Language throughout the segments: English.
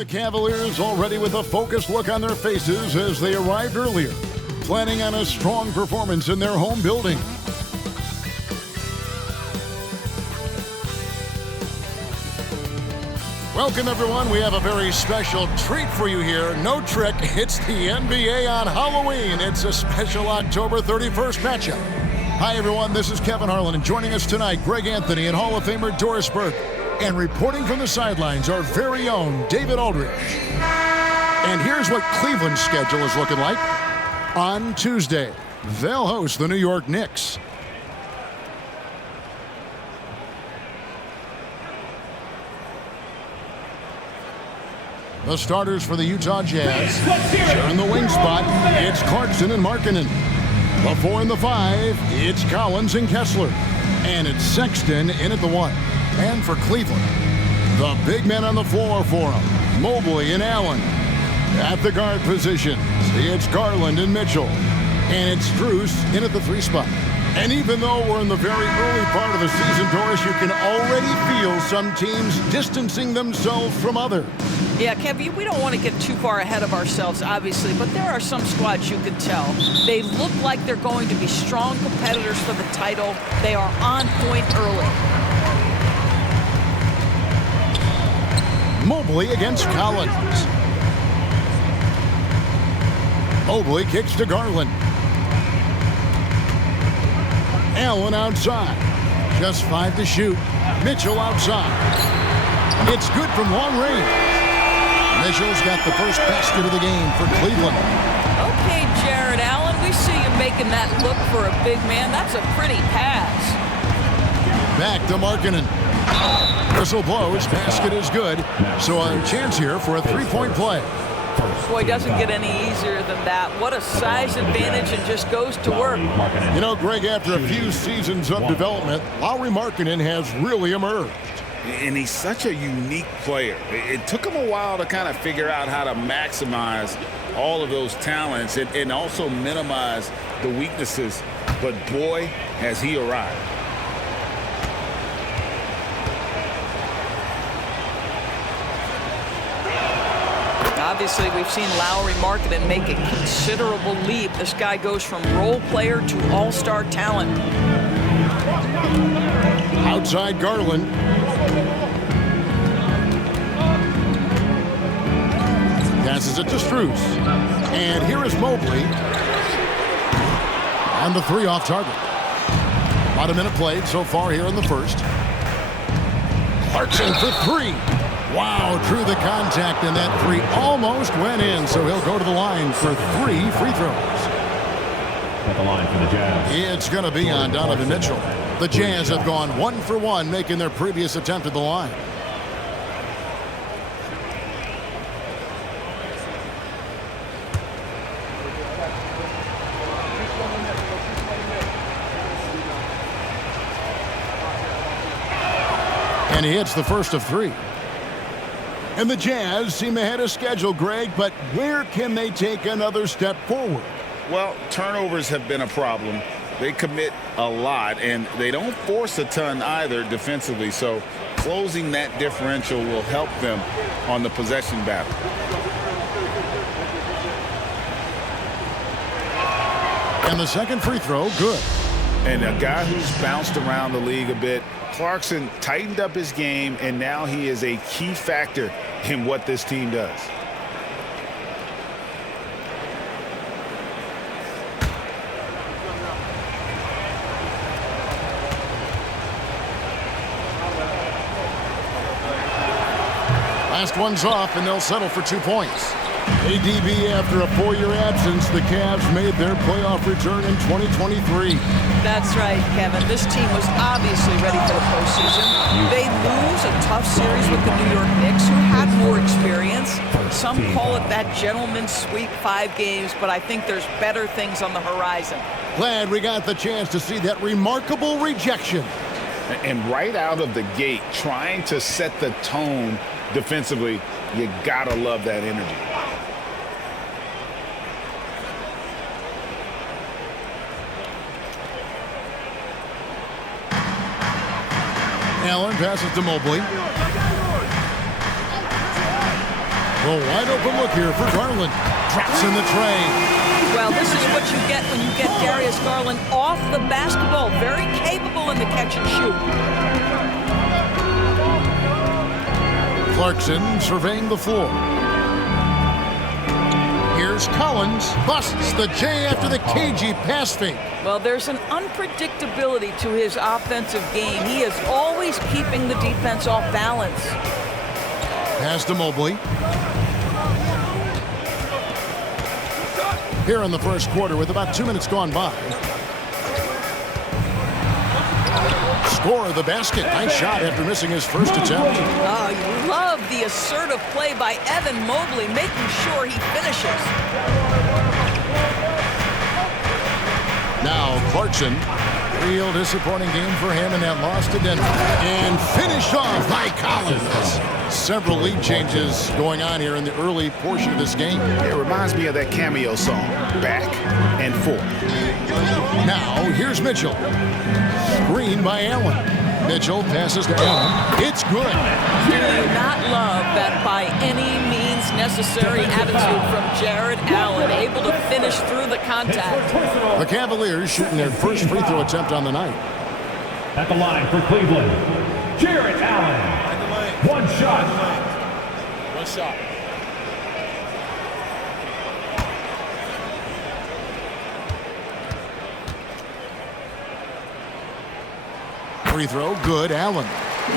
the Cavaliers already with a focused look on their faces as they arrived earlier, planning on a strong performance in their home building. Welcome, everyone. We have a very special treat for you here. No trick, it's the NBA on Halloween. It's a special October 31st matchup. Hi, everyone. This is Kevin Harlan, and joining us tonight, Greg Anthony and Hall of Famer Doris Burke. And reporting from the sidelines, our very own David Aldridge. And here's what Cleveland's schedule is looking like. On Tuesday, they'll host the New York Knicks. The starters for the Utah Jazz. Sharing the wing spot, it's Clarkson and Markkanen. The 4 and the 5, it's Collins and Kessler. And it's Sexton in at the 1. And for Cleveland, the big men on the floor for them, Mobley and Allen. At the guard positions, it's Garland and Mitchell. And it's Strus in at the 3 spot. And even though we're in the very early part of the season, Doris, you can already feel some teams distancing themselves from others. Yeah, Kevin, we don't want to get too far ahead of ourselves, obviously, but there are some squads you can tell. They look like they're going to be strong competitors for the title. They are on point early. Mobley against Collins. Mobley kicks to Garland. Allen outside. Just 5 to shoot. Mitchell outside. It's good from long range. Mitchell's got the first basket of the game for Cleveland. Okay, Jared Allen, we see you making that look for a big man. That's a pretty pass. Back to Markkanen. Whistle blows. Basket is good. So a chance here for a 3-point play. Boy, doesn't get any easier than that. What a size advantage, and just goes to work. You know, Greg, after a few seasons of development, Lauri Markkanen has really emerged. And he's such a unique player. It took him a while to kind of figure out how to maximize all of those talents and also minimize the weaknesses. But boy, has he arrived. Obviously, we've seen Lauri Markkanen make a considerable leap. This guy goes from role player to all-star talent. Outside Garland. Passes it to Strus. And here is Mobley. On the 3 off target. About a minute played so far here in the first. Clarkson for 3. Wow, drew the contact, and that 3 almost went in, so he'll go to the line for 3 free throws. At the line for the Jazz. It's going to be on Donovan Mitchell. The Jazz have gone 1 for 1, making their previous attempt at the line. And he hits the first of 3. And the Jazz seem ahead of schedule, Greg, but where can they take another step forward? Well, turnovers have been a problem. They commit a lot, and they don't force a ton either defensively, so closing that differential will help them on the possession battle. And the second free throw, good. And a guy who's bounced around the league a bit, Clarkson tightened up his game, and now he is a key factor in what this team does. Last one's off, and they'll settle for 2 points. ADB, after a 4-year absence, the Cavs made their playoff return in 2023. That's right, Kevin. This team was obviously ready for the postseason. They lose a tough series with the New York Knicks, who had more experience. Some call it that gentleman's sweep, 5 games, but I think there's better things on the horizon. Glad we got the chance to see that remarkable rejection. And right out of the gate, trying to set the tone defensively, you gotta love that energy. Allen passes to Mobley. A wide open look here for Garland. Drops in the tray. Well, this is what you get when you get Darius Garland off the basketball. Very capable in the catch and shoot. Clarkson surveying the floor. Here's Collins. Busts the J after the cagey pass fake. Well, there's an unpredictability to his offensive game. He is always keeping the defense off balance. Pass to Mobley. Here in the first quarter with about 2 minutes gone by. Score of the basket. Nice shot after missing his first attempt. Oh, you love the assertive play by Evan Mobley, making sure he finishes. Now Clarkson. Real disappointing game for him in that loss to Denver. And finished off by Collins. Several lead changes going on here in the early portion of this game. It reminds me of that cameo song, Back and Forth. Now, here's Mitchell. Screen by Allen. Mitchell passes to Allen. It's good. Do you not love that by any means necessary attitude from Jared Allen, able to finish through the contact? The Cavaliers shooting their first free throw attempt on the night. At the line for Cleveland, Jared Allen. One shot. One shot. Free throw, good. Allen.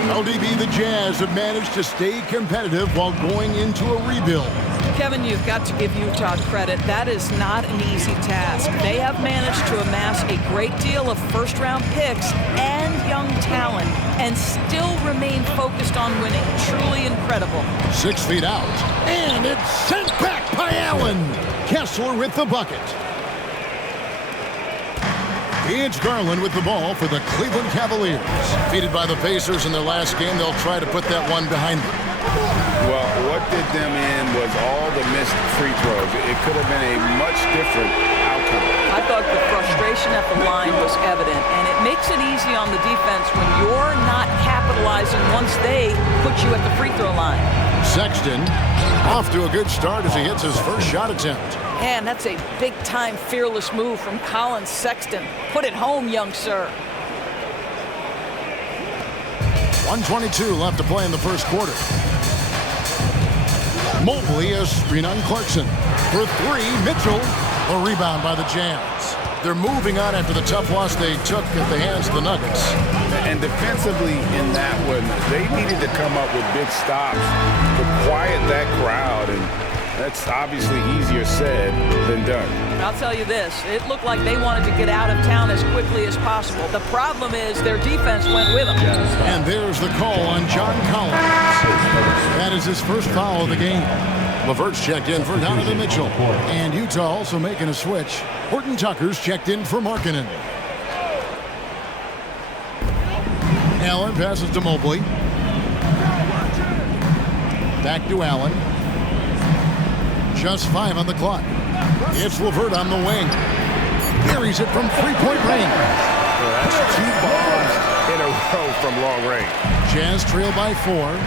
LDB, the Jazz have managed to stay competitive while going into a rebuild. Kevin, you've got to give Utah credit. That is not an easy task. They have managed to amass a great deal of first-round picks and young talent and still remain focused on winning. Truly incredible. 6 feet out. And it's sent back by Allen. Kessler with the bucket. It's Garland with the ball for the Cleveland Cavaliers. Defeated by the Pacers in their last game, they'll try to put that one behind them. Well, what did them in was all the missed free throws. It could have been a much different outcome. I thought the frustration at the line was evident, and it makes it easy on the defense when you're not capitalizing once they put you at the free throw line. Sexton off to a good start as he hits his first shot attempt. Man, that's a big-time fearless move from Colin Sexton. Put it home, young sir. 1:22 left to play in the first quarter. Mobley has screen on Clarkson. For three, Mitchell. A rebound by the Jazz. They're moving on after the tough loss they took at the hands of the Nuggets. And defensively in that one, they needed to come up with big stops to quiet that crowd, and that's obviously easier said than done. I'll tell you this, it looked like they wanted to get out of town as quickly as possible. The problem is their defense went with them. And there's the call on John Collins. That is his first foul of the game. LeVert's checked in for Donovan Mitchell. And Utah also making a switch. Horton Tucker's checked in for Markkanen. Allen passes to Mobley. Back to Allen. Just 5 on the clock. It's LeVert on the wing. Buries it from three-point range. Well, that's 2 bombs in a row from long range. Jazz trail by 4.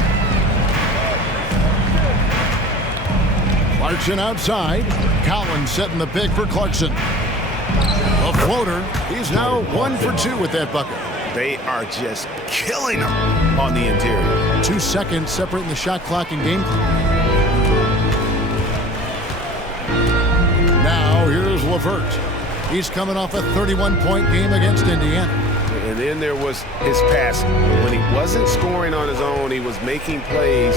Clarkson outside. Collins setting the pick for Clarkson. A floater. He's now 1 for 2 with that bucket. They are just killing them on the interior. 2 seconds separating the shot clock and game clock. Now here's LeVert. He's coming off a 31-point game against Indiana. And then there was his passing. When he wasn't scoring on his own, he was making plays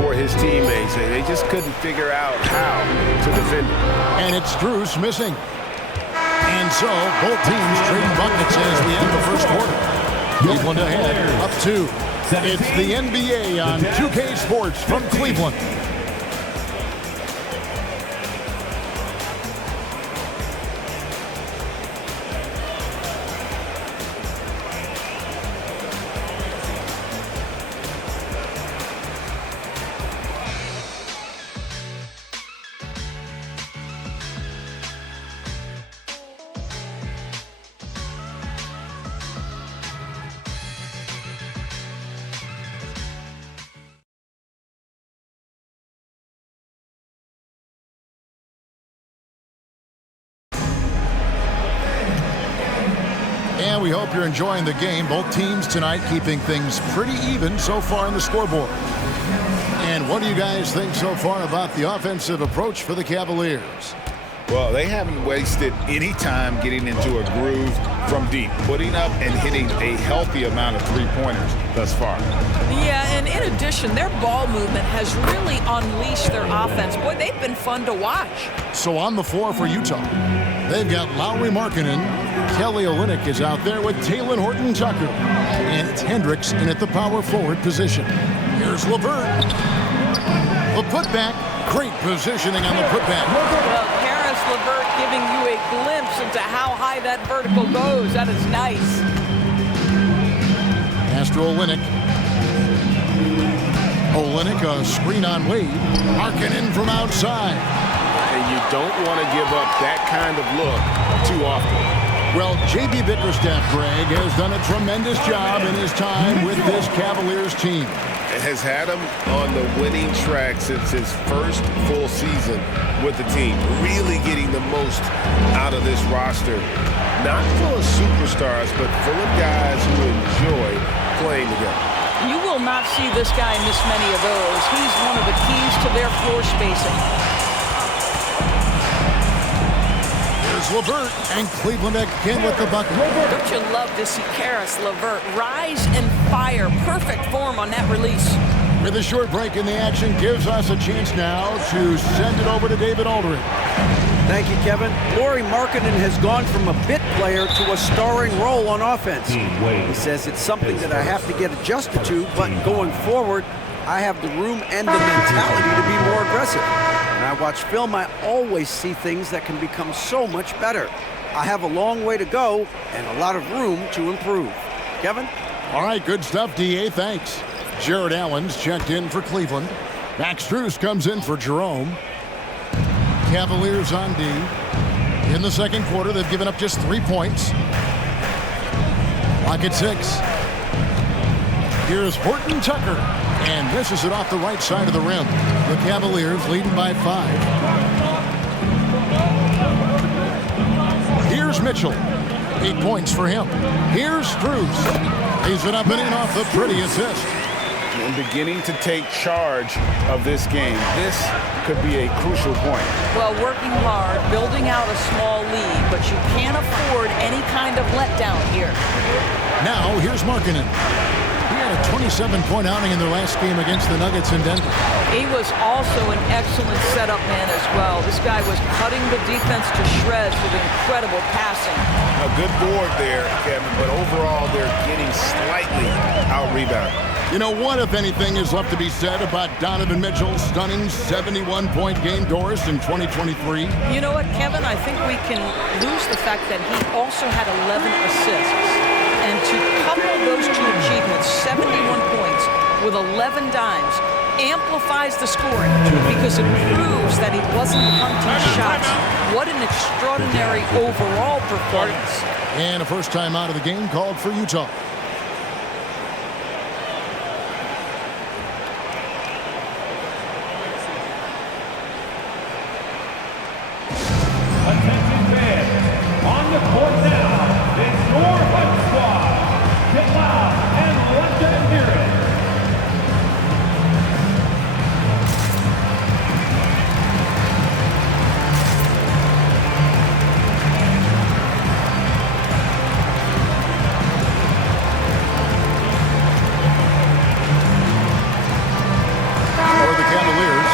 for his teammates, and they just couldn't figure out how to defend him. And it's Strus missing. And so both teams trading buckets as we end the first quarter. Cleveland ahead, up 2. It's the NBA on 2K Sports from Cleveland. Well, we hope you're enjoying the game. Both teams tonight keeping things pretty even so far in the scoreboard. And what do you guys think so far about the offensive approach for the Cavaliers? Well, they haven't wasted any time getting into a groove from deep, putting up and hitting a healthy amount of three-pointers thus far. Yeah, and in addition, their ball movement has really unleashed their offense. Boy, they've been fun to watch. So on the floor for Utah, they've got Lowry Markkanen. Kelly Olynyk is out there with Talen Horton-Tucker. And it's Hendricks in at the power forward position. Here's LeVert. The putback. Great positioning on the putback. Well, Karis LeVert giving you a glimpse into how high that vertical goes. That is nice. Pass to Olynyk. Olynyk, a screen on Wade. Markkanen from outside. And you don't want to give up that kind of look too often. Well, J.B. Bickerstaff, Greg, has done a tremendous job in his time with this Cavaliers team. Has had him on the winning track since his first full season with the team, really getting the most out of this roster. Not full of superstars, but full of guys who enjoy playing together. You will not see this guy miss many of those. He's one of the keys to their floor spacing. Here's LeVert, and Cleveland again with the bucket. Don't you love to see Karis LeVert rise and fire? Perfect form on that release. With a short break in the action, gives us a chance now to send it over to David Aldridge. Thank you, Kevin. Lauri Markkanen has gone from a bit player to a starring role on offense. He says it's something that I have to get adjusted to, but going forward, I have the room and the mentality to be more aggressive. When I watch film, I always see things that can become so much better. I have a long way to go and a lot of room to improve. Kevin? All right, good stuff, D.A. Thanks. Jared Allen's checked in for Cleveland. Max Strus comes in for Jerome. Cavaliers on D. In the second quarter, they've given up just 3 points. Clock at 6. Here's Horton-Tucker. And misses it off the right side of the rim. The Cavaliers leading by 5. Here's Mitchell. 8 points for him. Here's Strus. Lays it up and in off the pretty assist. And beginning to take charge of this game. This could be a crucial point. Well, working hard, building out a small lead, but you can't afford any kind of letdown here. Now, here's Markkanen. He had a 27-point outing in their last game against the Nuggets in Denver. He was also an excellent setup man as well. This guy was cutting the defense to shreds with incredible passing. A good board there, Kevin, but overall they're getting slightly out-rebounded. You know, what, if anything, is left to be said about Donovan Mitchell's stunning 71-point game, Doris, in 2023? You know what, Kevin? I think we can lose the fact that he also had 11 assists. And to couple those two achievements, 71 points with 11 dimes, amplifies the scoring because it proves that he wasn't hunting shots. What an extraordinary overall performance. And a first time out of the game called for Utah. Attention fans, on the court now, it's your home squad. Get loud and let them hear it. For the Cavaliers,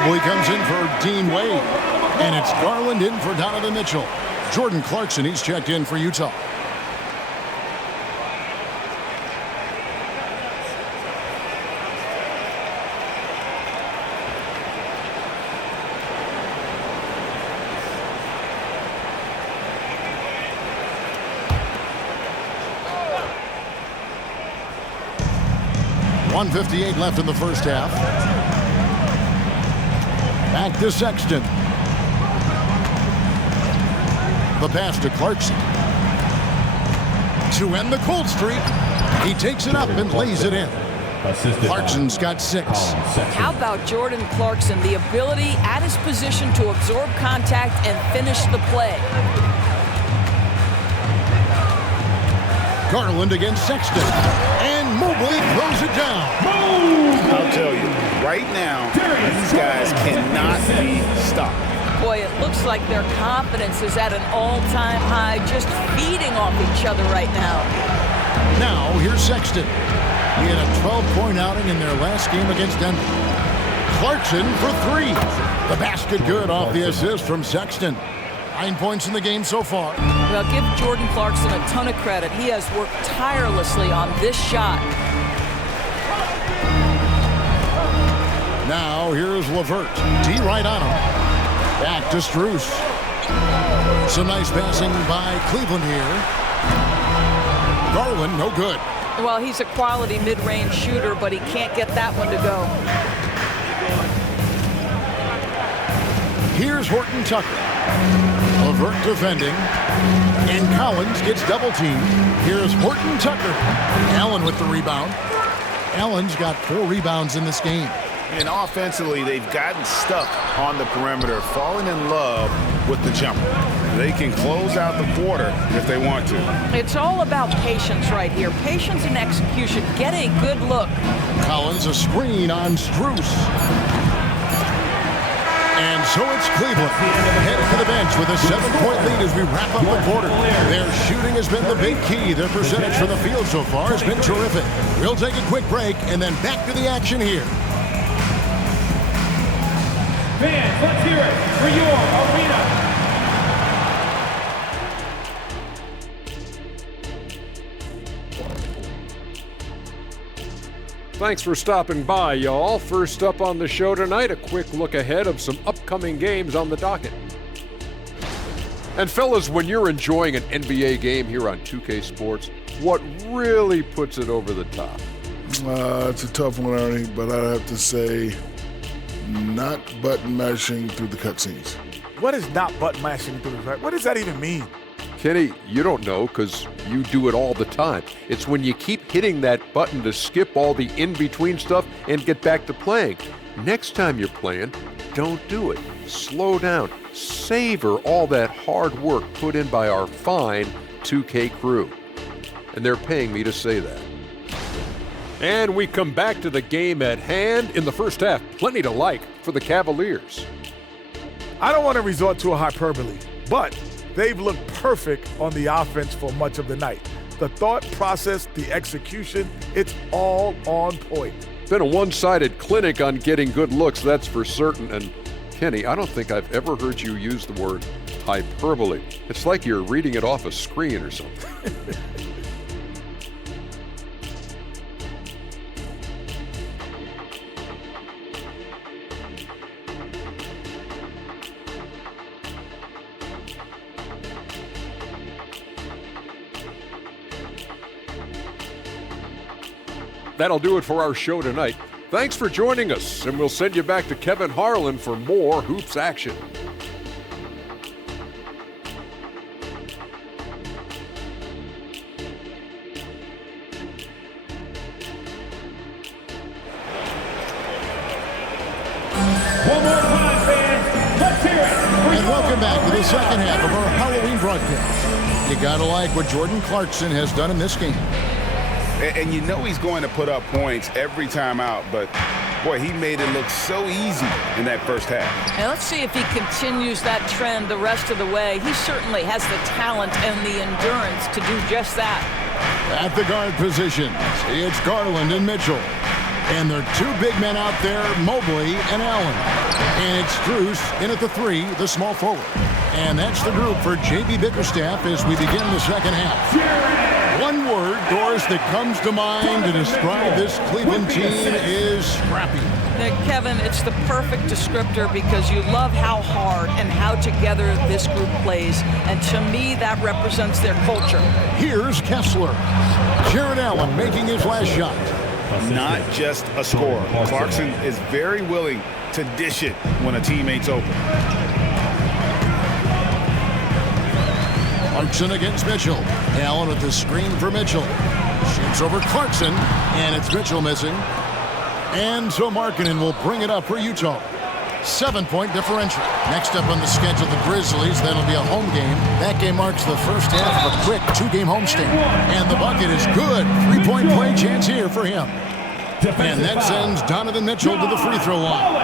Mobley comes in for Dean Wade. And it's Garland in for Donovan Mitchell. Jordan Clarkson, he's checked in for Utah. .158 left in the first half. Back to Sexton. The pass to Clarkson. To end the cold streak, he takes it up and lays it in. Clarkson's got 6. How about Jordan Clarkson? The ability at his position to absorb contact and finish the play. Garland against Sexton. And Mobley throws it down. I'll tell you, right now, these guys cannot be stopped. Boy, it looks like their confidence is at an all-time high, just feeding off each other right now. Now, here's Sexton. He had a 12-point outing in their last game against Denver. Clarkson for three. The basket good off the assist from Sexton. 9 points in the game so far. Well, give Jordan Clarkson a ton of credit. He has worked tirelessly on this shot. Now, here's LeVert. D right on him. Back to Strus. Some nice passing by Cleveland here. Garland, no good. Well, he's a quality mid-range shooter, but he can't get that one to go. Here's Horton Tucker. LeVert defending. And Collins gets double-teamed. Here's Horton Tucker. Allen with the rebound. Allen's got 4 rebounds in this game. And offensively, they've gotten stuck on the perimeter, falling in love with the jumper. They can close out the quarter if they want to. It's all about patience right here. Patience and execution. Get a good look. Collins a screen on Strus. And so it's Cleveland headed to the bench with a 7-point lead as we wrap up the quarter. Their shooting has been the big key. Their percentage from the field so far has been terrific. We'll take a quick break and then back to the action here. Fans, let's hear it for your arena. Thanks for stopping by, y'all. First up on the show tonight, a quick look ahead of some upcoming games on the docket. And fellas, when you're enjoying an NBA game here on 2K Sports, what really puts it over the top? It's a tough one, Ernie, but I'd have to say not button mashing through the cutscenes. What is not button mashing through the cutscenes? What does that even mean? Kenny, you don't know because you do it all the time. It's when you keep hitting that button to skip all the in-between stuff and get back to playing. Next time you're playing, don't do it. Slow down. Savor all that hard work put in by our fine 2K crew. And they're paying me to say that. And we come back to the game at hand. In the first half, plenty to like for the Cavaliers. I don't want to resort to a hyperbole, but they've looked perfect on the offense for much of the night. The thought process, the execution, it's all on point. Been a one-sided clinic on getting good looks, that's for certain. And Kenny, I don't think I've ever heard you use the word hyperbole. It's like you're reading it off a screen or something. That'll do it for our show tonight. Thanks for joining us, and we'll send you back to Kevin Harlan for more hoops action. One more time, fans. Let's hear it. And welcome back to the second half of our Halloween broadcast. You gotta like what Jordan Clarkson has done in this game. And you know he's going to put up points every time out, but boy, he made it look so easy in that first half. And let's see if he continues that trend the rest of the way. He certainly has the talent and the endurance to do just that. At the guard positions, it's Garland and Mitchell. And there are 2 big men out there, Mobley and Allen. And it's Strus in at the 3, the small forward. And that's the group for J.B. Bickerstaff as we begin the second half. One word, Doris, that comes to mind to describe this Cleveland team is scrappy. Kevin, it's the perfect descriptor because you love how hard and how together this group plays. And to me, that represents their culture. Here's Kessler. Jared Allen making his last shot. Not just a scorer. Clarkson is very willing to dish it when a teammate's open. Clarkson against Mitchell. Allen with the screen for Mitchell. Shoots over Clarkson, and it's Mitchell missing. And so Markkanen will bring it up for Utah. 7-point differential. Next up on the schedule, the Grizzlies. That'll be a home game. That game marks the first half of a quick 2-game homestand. And the bucket is good. 3-point play chance here for him. And that sends Donovan Mitchell to the free throw line.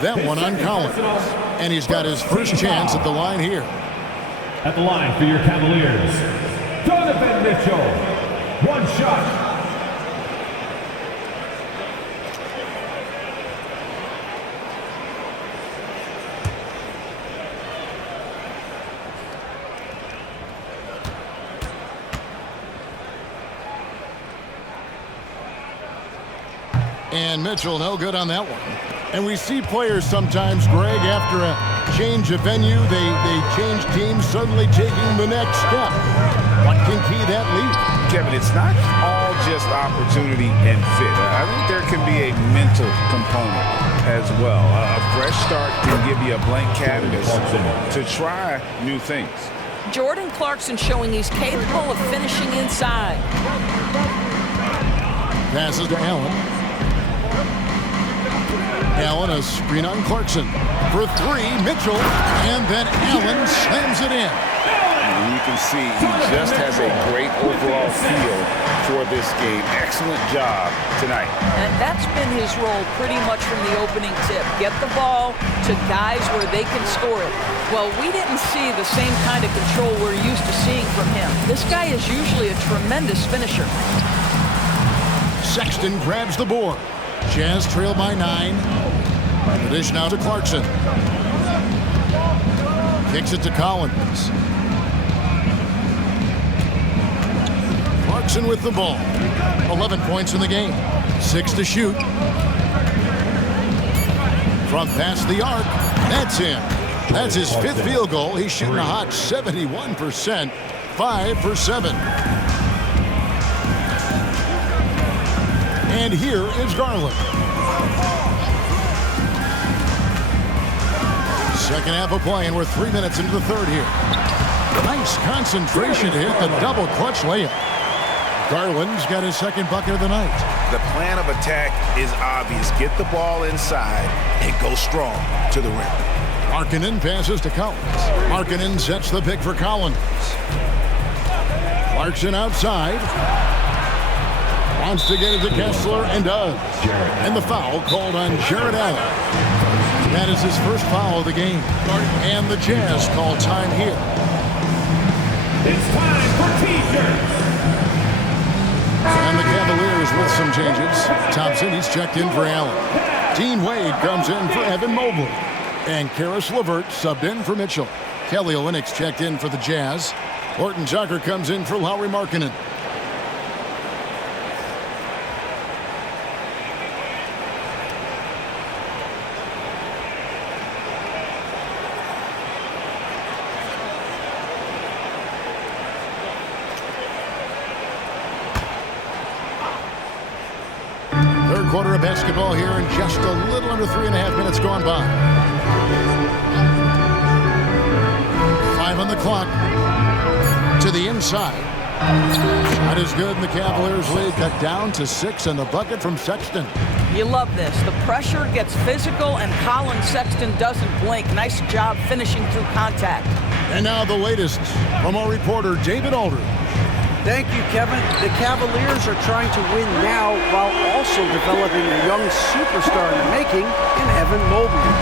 That one on Collins. And he's got his first chance at the line here. At the line for your Cavaliers, Donovan Mitchell. One shot. And Mitchell, no good on that one. And we see players sometimes, Greg, after a change of venue, they change teams, suddenly taking the next step. What can key that lead? Kevin, it's not all just opportunity and fit. I think there can be a mental component as well. A fresh start can give you a blank canvas to try new things. Jordan Clarkson showing he's capable of finishing inside. Passes to Allen. Allen, a screen on Clarkson. For 3, Mitchell, and then Allen slams it in. And you can see he just has a great overall feel for this game. Excellent job tonight. And that's been his role pretty much from the opening tip. Get the ball to guys where they can score it. Well, we didn't see the same kind of control we're used to seeing from him. This guy is usually a tremendous finisher. Sexton grabs the board. Jazz trail by 9. The dish now to Clarkson. Kicks it to Collins. Clarkson with the ball. 11 points in the game. 6 to shoot. From past the arc. That's in. That's his 5th field goal. He's shooting a hot 71%. 5 for 7. And here is Garland. Second half of play, and we're 3 minutes into the third here. Nice concentration to hit the double clutch layup. Garland's got his second bucket of the night. The plan of attack is obvious. Get the ball inside and go strong to the rim. Markkanen passes to Collins. Markkanen sets the pick for Collins. Clarkson outside. Wants to get it to Kessler and does. And the foul called on Jared Allen. That is his first foul of the game. And the Jazz call time here. It's time for T-shirts. And the Cavaliers with some changes. Thompson, he's checked in for Allen. Dean Wade comes in for Evan Mobley. And Karis LeVert subbed in for Mitchell. Kelly Olynyk's checked in for the Jazz. Horton Tucker comes in for Lauri Markkanen. Third quarter of basketball here, and just a little under 3.5 minutes gone by. 5 on the clock. To the inside. Shot is good, and the Cavaliers lead cut down to 6, and the bucket from Sexton. You love this. The pressure gets physical, and Colin Sexton doesn't blink. Nice job finishing through contact. And now the latest from our reporter, David Aldridge. Thank you, Kevin. The Cavaliers are trying to win now while also developing a young superstar in the making in Evan Mobley.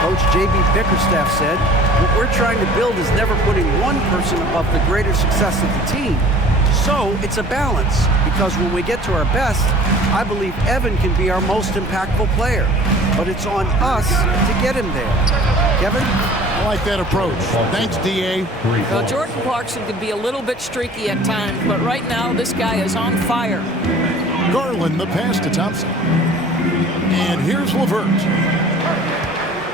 Coach J.B. Bickerstaff said, "What we're trying to build is never putting one person above the greater success of the team. So it's a balance, because when we get to our best, I believe Evan can be our most impactful player. But it's on us to get him there." Kevin? I like that approach. Thanks, D.A. Well, Jordan Clarkson can be a little bit streaky at times, but right now this guy is on fire. Garland, the pass to Thompson. And here's LeVert.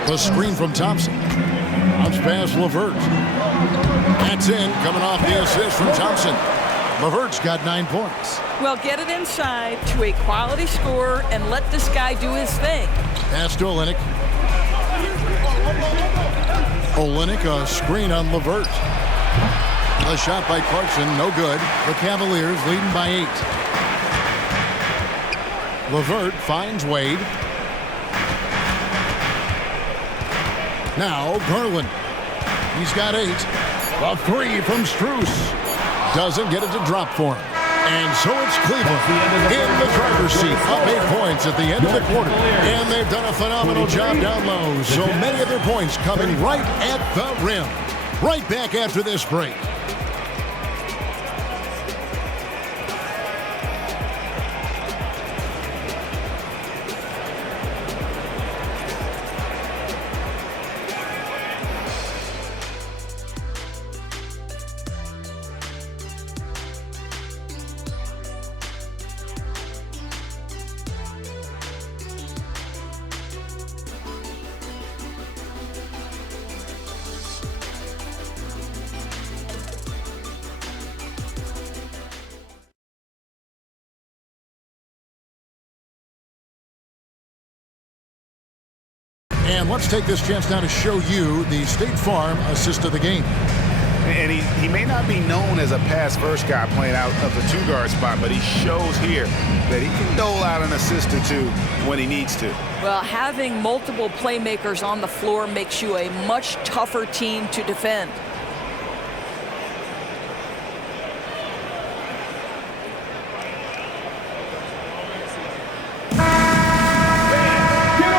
The screen from Thompson. Bounce pass LeVert. That's in, coming off the assist from Thompson. LeVert's got 9 points. Well, get it inside to a quality scorer and let this guy do his thing. Pass to Olynyk. Olynyk, a screen on LeVert. A shot by Clarkson, no good. The Cavaliers leading by 8. LeVert finds Wade. Now Garland. He's got 8. A 3 from Strus. Doesn't get it to drop for him. And so it's Cleveland in the driver's seat, up 8 points at the end of the quarter. And they've done a phenomenal job down low. So many of their points coming right at the rim. Right back after this break. And let's take this chance now to show you the State Farm assist of the game. And he may not be known as a pass-first guy playing out of the 2-guard spot, but he shows here that he can dole out an assist or 2 when he needs to. Well, having multiple playmakers on the floor makes you a much tougher team to defend.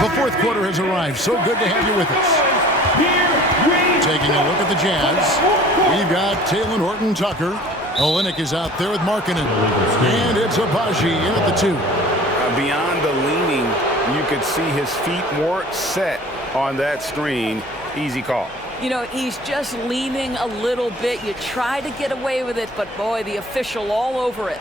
The fourth quarter has arrived. So good to have you with us. Taking a look at the Jazz. We've got Talen Horton-Tucker. Olynyk is out there with Markkanen. And it's Abaji in at the 2. Beyond the leaning, you could see his feet weren't set on that screen. Easy call. You know, he's just leaning a little bit. You try to get away with it, but boy, the official all over it.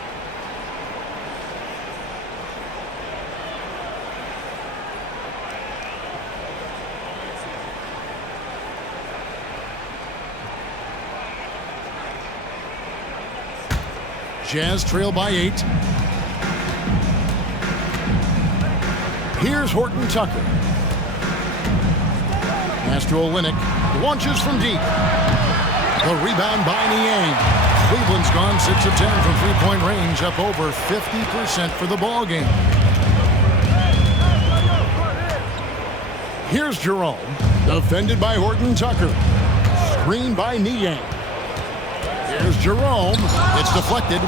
Jazz trail by 8. Here's Horton-Tucker. Pass to Olynyk. Launches from deep. The rebound by Niang. Cleveland's gone 6 of 10 from three-point range, up over 50% for the ball game. Here's Jerome. Defended by Horton-Tucker. Screen by Niang. Here's Jerome. It's deflected.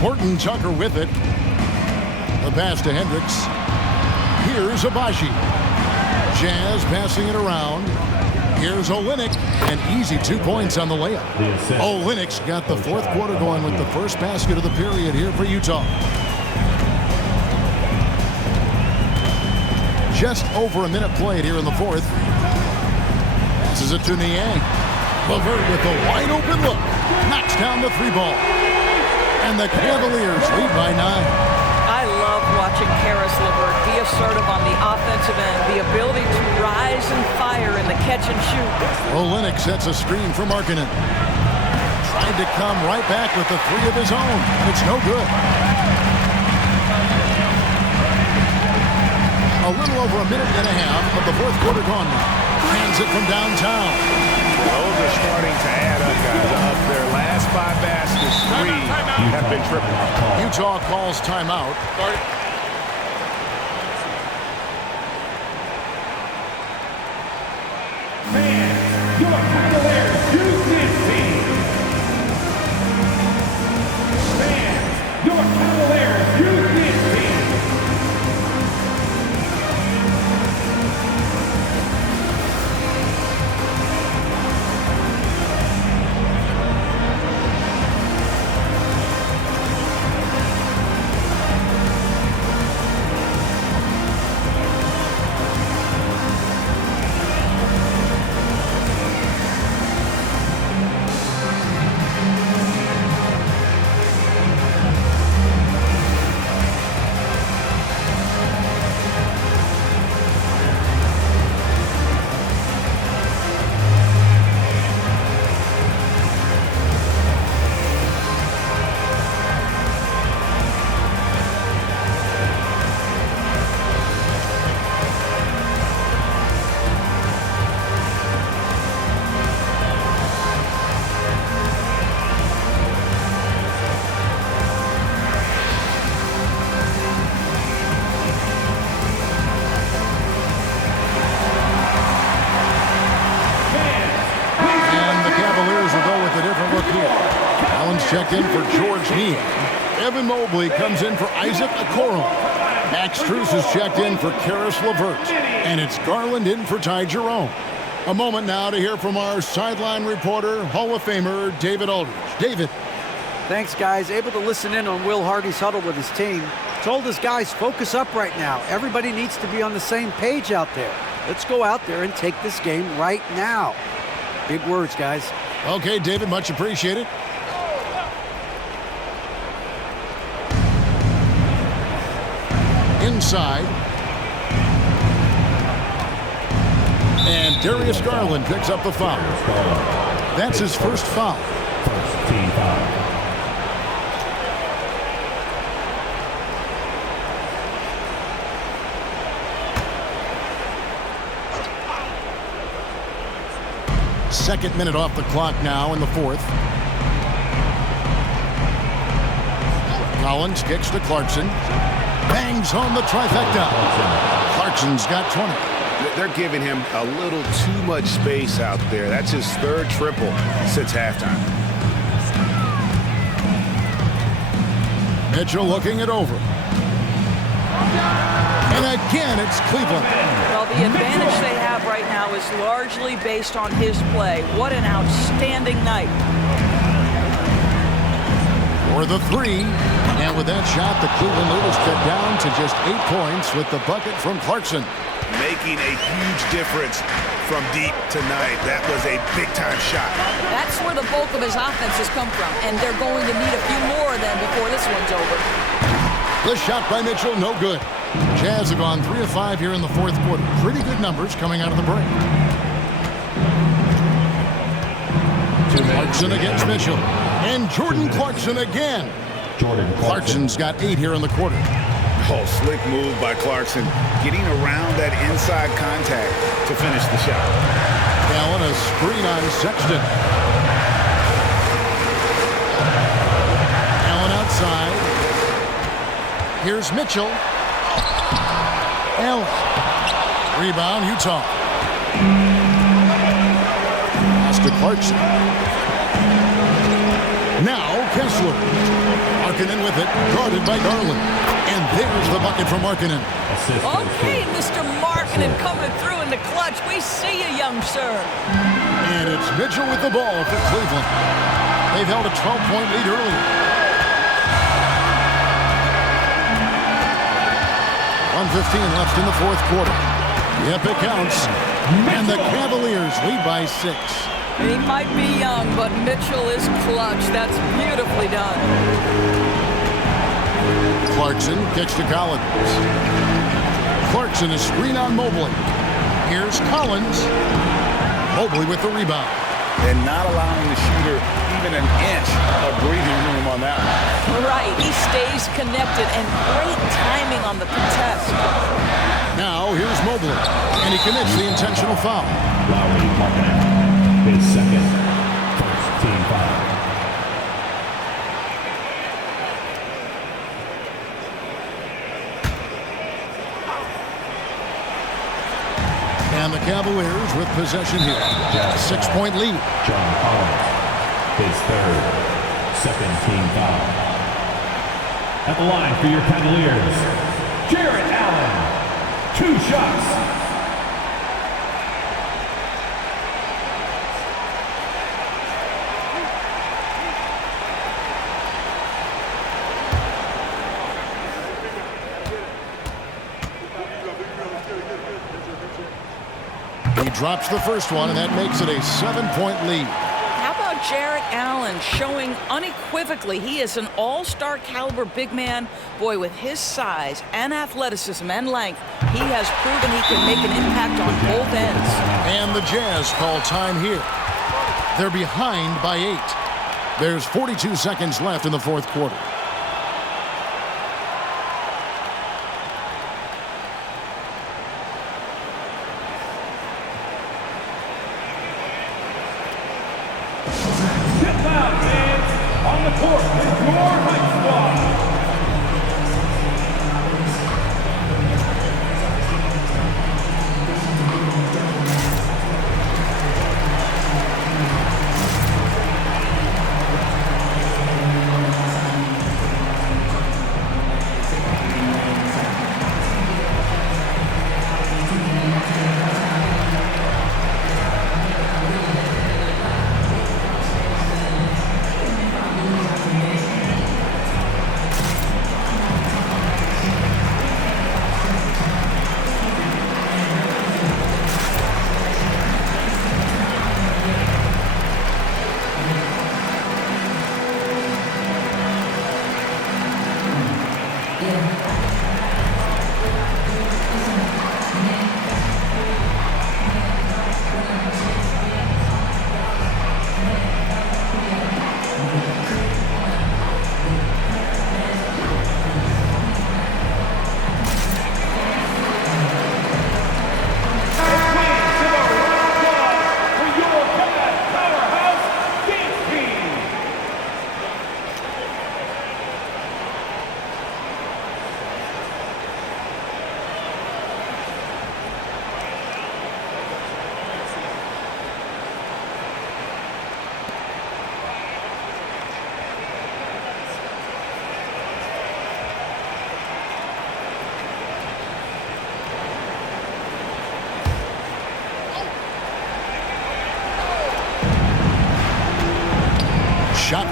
Horton-Tucker with it. The pass to Hendricks. Here's Abaji. Jazz passing it around. Here's Olynyk. An easy 2 points on the layup. Olynyk's got the fourth quarter going with the first basket of the period here for Utah. Just over a minute played here in the fourth. Passes it to Niang. LeVert with a wide open look. Knocks down the 3 ball. And the Cavaliers lead by 9. I love watching Karis LeVert be assertive on the offensive end. The ability to rise and fire in the catch and shoot. Olynyk sets a screen for Markkanen. Tried to come right back with the 3 of his own. It's no good. A little over a minute and a half of the fourth quarter gone now. Hands it from downtown. Those are starting to add up, guys. Of their last 5 baskets, 3 have been triple. Utah calls timeout. Fans, your Cavaliers use this team. Fans, your Cavaliers use this team. checked in for George Neal. Evan Mobley comes in for Isaac Okoro. Max Strus is checked in for Karis LeVert. And it's Garland in for Ty Jerome. A moment now to hear from our sideline reporter, Hall of Famer David Aldridge. David. Thanks, guys. Able to listen in on Will Hardy's huddle with his team. Told his guys, focus up right now. Everybody needs to be on the same page out there. Let's go out there and take this game right now. Big words, guys. Okay, David, much appreciated. Inside. And Darius Garland picks up the foul. That's his first foul. First team foul. Second minute off the clock now in the fourth. Collins kicks to Clarkson. Bangs home the trifecta. Clarkson's got 20. They're giving him a little too much space out there. That's his third triple since halftime. Mitchell looking it over. And again, it's Cleveland. Well, the advantage they have right now is largely based on his play. What an outstanding night. For the three. And with that shot, the Cleveland leaders cut down to just 8 points with the bucket from Clarkson. Making a huge difference from deep tonight. That was a big-time shot. That's where the bulk of his offense has come from, and they're going to need a few more of them before this one's over. The shot by Mitchell, no good. Jazz have gone 3 of 5 here in the fourth quarter. Pretty good numbers coming out of the break. Clarkson against Mitchell. And Jordan Clarkson again. Clarkson's got 8 here in the quarter. Oh, slick move by Clarkson, getting around that inside contact to finish the shot. Allen, a screen on Sexton. Allen outside. Here's Mitchell. Allen. Rebound, Utah. Pass to Clarkson. Now Kessler. Markkanen with it, guarded by Garland. And there's the bucket from Markkanen. Okay, Mr. Markkanen coming through in the clutch. We see you, young sir. And it's Mitchell with the ball for Cleveland. They've held a 12-point lead earlier. 1:15 left in the fourth quarter. Yep, it counts. And the Cavaliers lead by 6. He might be young, but Mitchell is clutch. That's beautifully done. Clarkson kicks to Collins. Clarkson is screen on Mobley. Here's Collins. Mobley with the rebound. And not allowing the shooter even an inch of breathing room on that one. Right, he stays connected, and great timing on the contest. Now here's Mobley, and he commits the intentional foul. Lowry Markkanen. His second, first team foul. And the Cavaliers with possession here. A 6-point lead. John Collins, his third, second team foul. At the line for your Cavaliers, Jarrett Allen, 2 shots. He drops the first one, and that makes it a 7-point lead. How about Jarrett Allen showing unequivocally he is an all-star caliber big man? Boy, with his size and athleticism and length, he has proven he can make an impact on both ends. And the Jazz call time here. They're behind by 8. There's 42 seconds left in the fourth quarter. On the court is your Heights squad.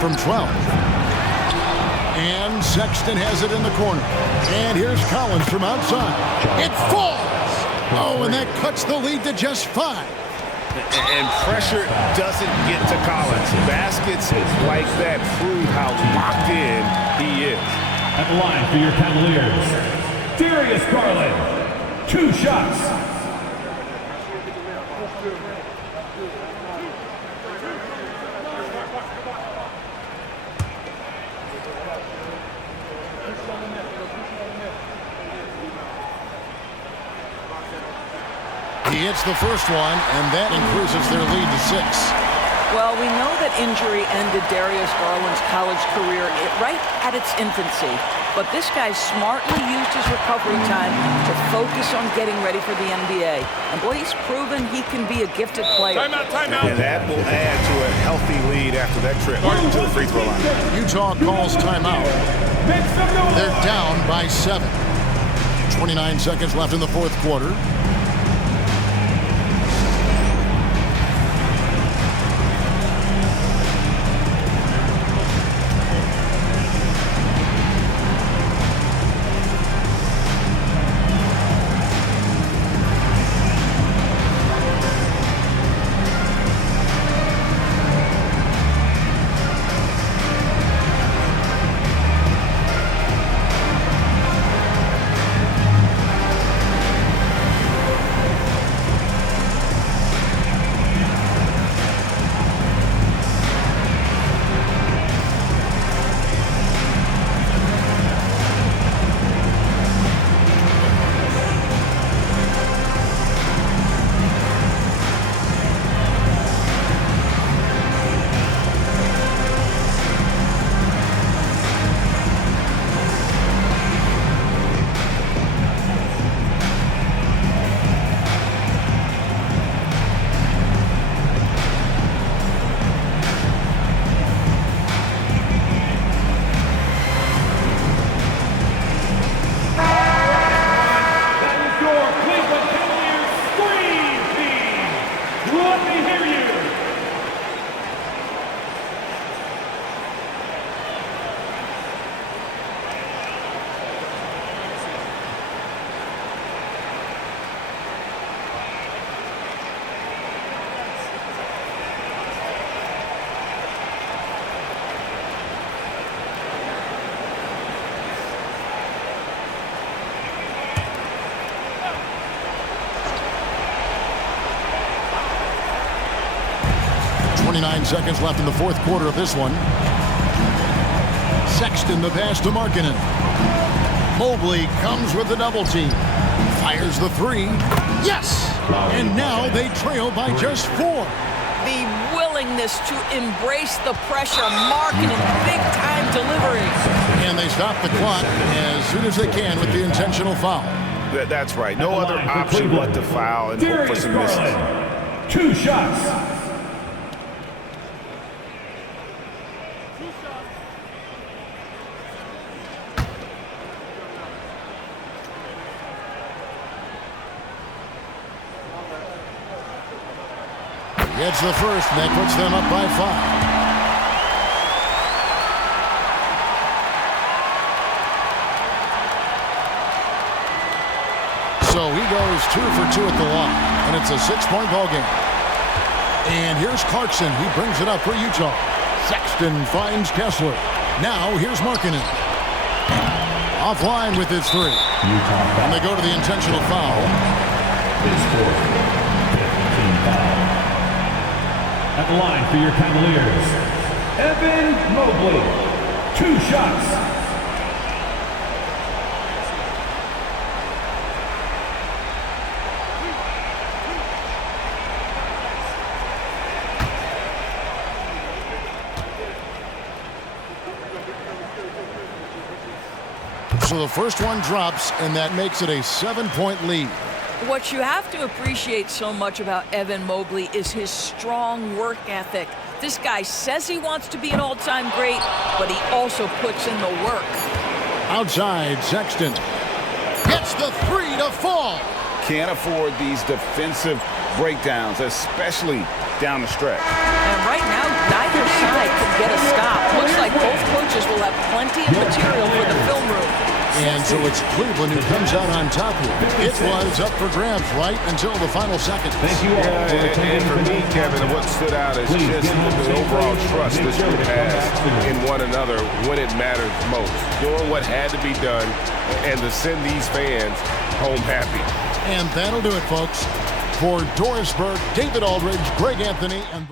from 12. And Sexton has it in the corner. And here's Collins from outside. It falls! Oh, and that cuts the lead to just 5. And pressure doesn't get to Collins. Baskets like that prove how locked in he is. At the line for your Cavaliers, Darius Garland, 2 shots. He hits the first one, and that increases their lead to 6. Well, we know that injury ended Darius Garland's college career right at its infancy. But this guy smartly used his recovery time to focus on getting ready for the NBA. And boy, he's proven he can be a gifted player. Timeout, timeout. And that will add to a healthy lead after that trip to the free throw line. Utah calls timeout. They're down by 7. 29 seconds left in the fourth quarter. Seconds left in the fourth quarter of this one. Sexton the pass to Markkanen. Mobley comes with the double team. Fires the 3. Yes! And now they trail by just 4. The willingness to embrace the pressure. Markkanen, big-time delivery. And they stop the clock as soon as they can with the intentional foul. That's right. No other option but to foul and hope for some misses. 2 shots. Gets the first, and that puts them up by 5. So he goes 2 for 2 at the line, and it's a 6-point ball game. And here's Clarkson. He brings it up for Utah. Sexton finds Kessler. Now here's Markkanen. Offline with his 3. And they go to the intentional foul. His 4th, 15 foul. At the line for your Cavaliers, Evan Mobley, 2 shots. So the first one drops, and that makes it a 7-point lead. What you have to appreciate so much about Evan Mobley is his strong work ethic. This guy says he wants to be an all-time great, but he also puts in the work. Outside, Sexton gets the 3 to fall. Can't afford these defensive breakdowns, especially down the stretch. And right now, Neither side can get a stop. Looks like both coaches will have plenty of material for the film room. And so it's Cleveland who comes out on top here. It was up for grabs right until the final second. Thank you all. And for me, Kevin, what stood out is just the overall trust this group has in one another when it mattered most. Doing what had to be done and to send these fans home happy. And that'll do it, folks. For Doris Burke, David Aldridge, Greg Anthony, and